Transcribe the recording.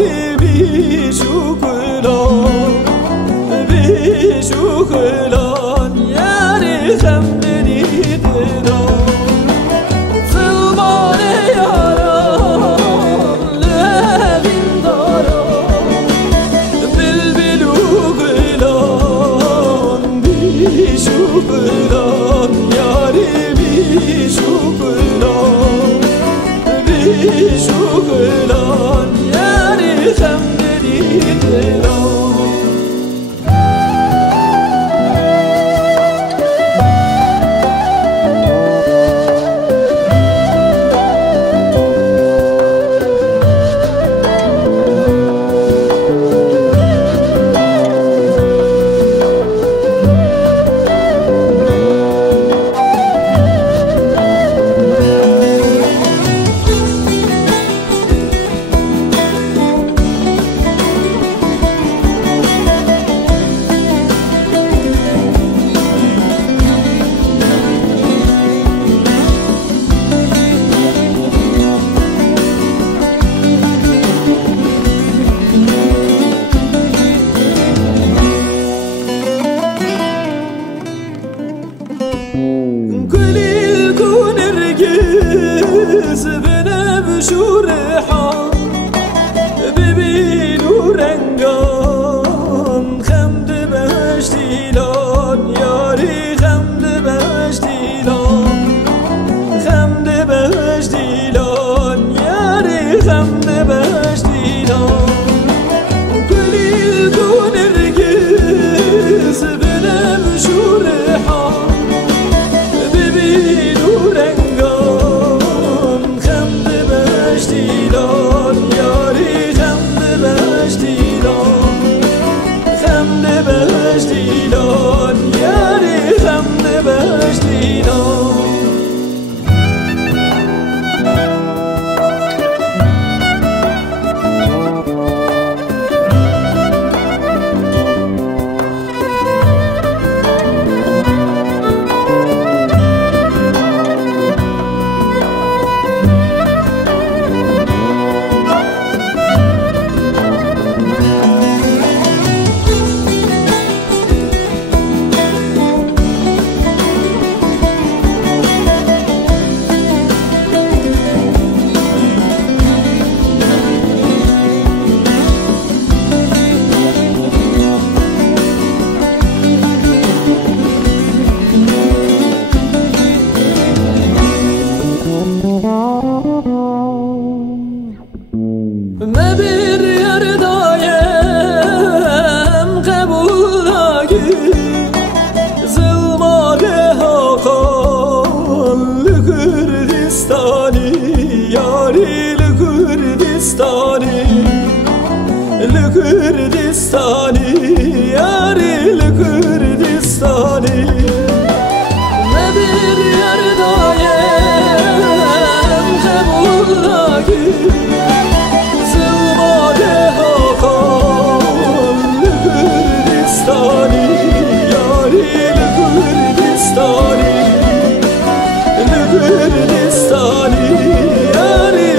یاری بی شکلان بی شکلان یاری خم دریدران زلمان یاران لبین داران بلبل و گلان بی شکلان یاری بی شکلان بی شکلان یاری خم دریدران قليل كون الرقيز بنبش وريحان ببين ورنقان خمد بهشتيلان ياري خمد بهشتيلان خمد بهشتيلان ياري خمد بهشتيلان قليل كون الرقيز بنبش وريحان بهشتیلان یاری خمد بهشتیلان ما bir yerdayım kabuldaki zılmade hakallı Kürdistani yarili Kürdistani Kürdistani yarili Kürdistani ma bir yerdayım kabuldaki Kürdistani, yari